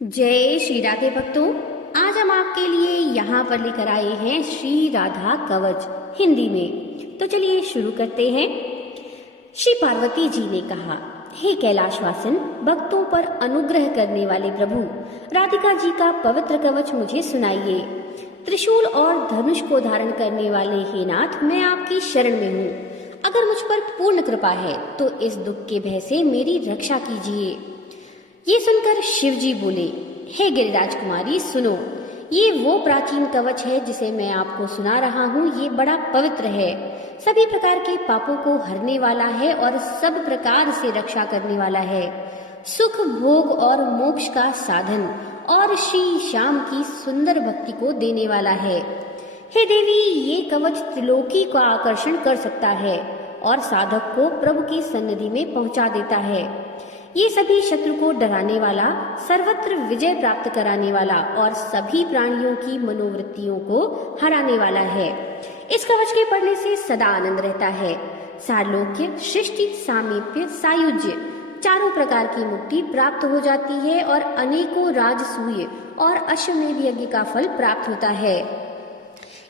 जय श्री राधे भक्तों। आज हम आपके लिए यहाँ पर लेकर आए हैं श्री राधा कवच हिंदी में। तो चलिए शुरू करते हैं। श्री पार्वती जी ने कहा, हे कैलाशवासन, भक्तों पर अनुग्रह करने वाले प्रभु राधिका जी का पवित्र कवच मुझे सुनाइए। त्रिशूल और धनुष को धारण करने वाले हे नाथ, मैं आपकी शरण में हूँ। अगर मुझ पर पूर्ण कृपा है तो इस दुख के भय से मेरी रक्षा कीजिए। ये सुनकर शिव जी बोले, हे गिरिराज कुमारी सुनो, ये वो प्राचीन कवच है जिसे मैं आपको सुना रहा हूँ। ये बड़ा पवित्र है, सभी प्रकार के पापों को हरने वाला है और सब प्रकार से रक्षा करने वाला है, सुख भोग और मोक्ष का साधन और श्री श्याम की सुंदर भक्ति को देने वाला है। हे देवी, ये कवच त्रिलोकी का आकर्षण कर सकता है और साधक को प्रभु की सन्निधि में पहुंचा देता है। ये सभी शत्रु को डराने वाला, सर्वत्र विजय प्राप्त कराने वाला और सभी प्राणियों की मनोवृत्तियों को हराने वाला है। इस कवच के पढ़ने से सदा आनंद रहता है। सालोक्य, सृष्टि, सामीप्य, सायुज्य, चारों प्रकार की मुक्ति प्राप्त हो जाती है और अनेकों राजसूय और अश्वमेध यज्ञ का फल प्राप्त होता है।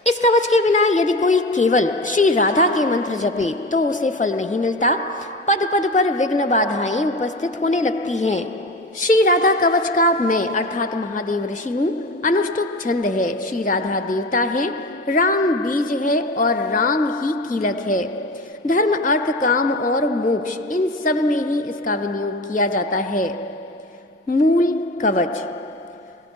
इस कवच के बिना यदि कोई केवल श्री राधा के मंत्र जपे तो उसे फल नहीं मिलता। पद पद पर विघ्न बाधाएं उपस्थित होने लगती हैं। श्री राधा कवच का मैं अर्थात महादेव ऋषि हूँ। अनुष्टुप छंद है, श्री राधा देवता है, राम बीज है और राम ही कीलक है। धर्म, अर्थ, काम और मोक्ष, इन सब में ही इसका विनियोग किया जाता है। मूल कवच।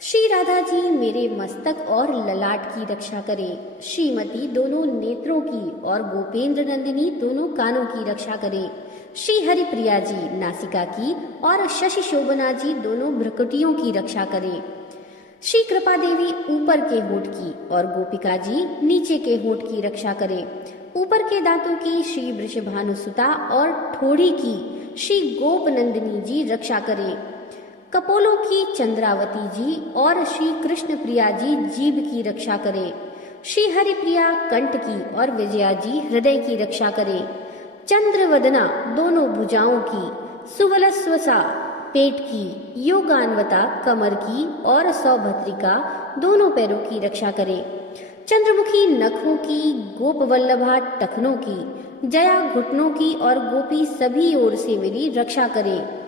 श्री राधा जी मेरे मस्तक और ललाट की रक्षा करें। श्रीमती दोनों नेत्रों की और गोपेंद्र नंदिनी दोनों कानों की रक्षा करें। श्री हरिप्रिया जी नासिका की और शशि शोभना जी दोनों भ्रुकुटियों की रक्षा करें। श्री कृपा देवी ऊपर के होठ की और गोपिका जी नीचे के होठ की रक्षा करें। ऊपर के दांतों की श्री वृषभानुसुता और ठोड़ी की श्री गोप नंदिनी जी रक्षा करें। कपोलों की चंद्रावती जी और श्री कृष्ण प्रिया जी जीभ की रक्षा करें। श्री हरिप्रिया कंठ की और विजया जी हृदय की रक्षा करें। चंद्रवदना दोनों भुजाओं की, सुवलस्वसा पेट की, योगान्वता कमर की और सौभद्रिका दोनों पैरों की रक्षा करें। चंद्रमुखी नखों की, गोपवल्लभा टखनों की, जया घुटनों की और गोपी सभी ओर से मेरी रक्षा करें।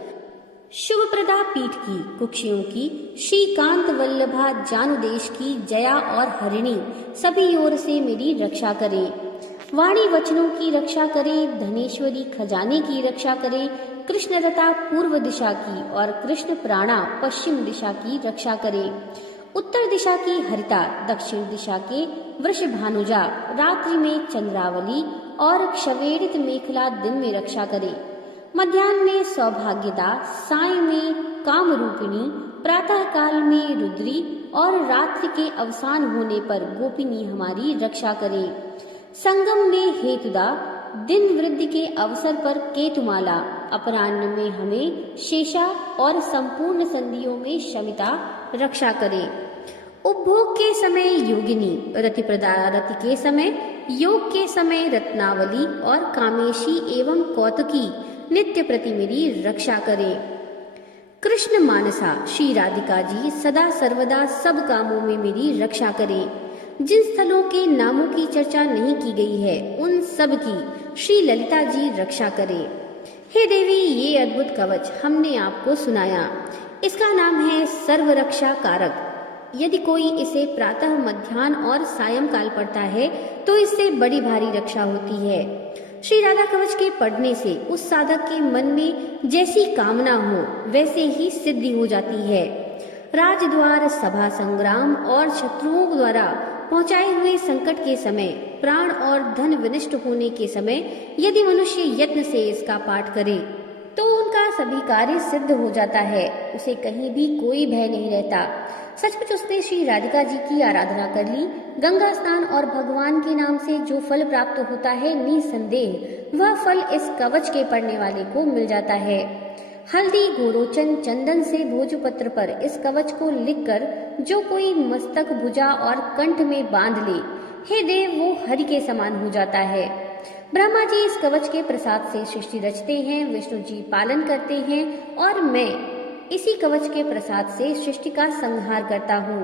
शुभ प्रदा पीठ की, कुक्षियों की, श्रीकांत वल्लभा जानुदेश की, जया और हरिणी सभी ओर से मेरी रक्षा करें। वाणी वचनों की रक्षा करें। धनेश्वरी खजाने की रक्षा करें। कृष्णलता पूर्व दिशा की और कृष्ण प्राणा पश्चिम दिशा की रक्षा करें। उत्तर दिशा की हरिता, दक्षिण दिशा के वृषभानुजा, रात्रि में चंद्रावली और क्षवेणित मेखला दिन में रक्षा करें। मध्याह्न में सौभाग्यदा, साय में कामरूपिणी, प्रातः काल में रुद्री और रात्रि के अवसान होने पर गोपिनी हमारी रक्षा करें। संगम में हेतुदा, दिन वृद्धि के अवसर पर केतुमाला, अपराह्न में हमें शेषा और संपूर्ण संधियों में शमिता रक्षा करें। उपभोग के समय योगिनी, रतिप्रदा रति के समय, योग के समय रत्नावली और कामेशी एवं कौतुकी नित्य प्रति मेरी रक्षा करें। कृष्ण मानसा श्री राधिका जी सदा सर्वदा सब कामों में मेरी रक्षा करें। जिन स्थलों के नामों की चर्चा नहीं की गई है उन सब की श्री ललिता जी रक्षा करें। हे देवी, ये अद्भुत कवच हमने आपको सुनाया। इसका नाम है सर्वरक्षा कारक। यदि कोई इसे प्रातः, मध्याह्न और सायंकाल पढ़ता है तो इससे बड़ी भारी रक्षा होती है। श्री राधा कवच के पढ़ने से उस साधक के मन में जैसी कामना हो वैसे ही सिद्धि हो जाती है। राजद्वार, सभा संग्राम और शत्रुओं द्वारा पहुंचाए हुए संकट के समय, प्राण और धन विनष्ट होने के समय यदि मनुष्य यत्न से इसका पाठ करे तो उनका सभी कार्य सिद्ध हो जाता है। उसे कहीं भी कोई भय नहीं रहता। सचमुच उसने श्री राधिका जी की आराधना कर ली। गंगा स्नान और भगवान के नाम से जो फल प्राप्त होता है, निसंदेह वह फल इस कवच के पढ़ने वाले को मिल जाता है। हल्दी, गोरोचन, चंदन से भोजपत्र पर इस कवच को लिखकर जो कोई मस्तक, भुजा और कंठ में बांध ले, हे देव, वो हरि के समान हो जाता है। ब्रह्मा जी इस कवच के प्रसाद से सृष्टि रचते हैं, विष्णु जी पालन करते हैं और मैं इसी कवच के प्रसाद से सृष्टि का संहार करता हूँ।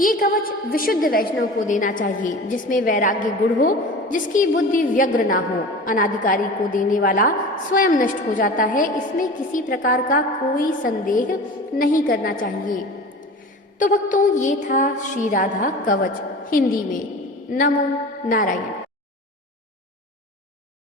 ये कवच विशुद्ध वैष्णव को देना चाहिए, जिसमें वैराग्य गुण हो, जिसकी बुद्धि व्यग्र ना हो। अनाधिकारी को देने वाला स्वयं नष्ट हो जाता है, इसमें किसी प्रकार का कोई संदेह नहीं करना चाहिए। तो भक्तों, ये था श्री राधा कवच हिंदी में। नमो नारायण।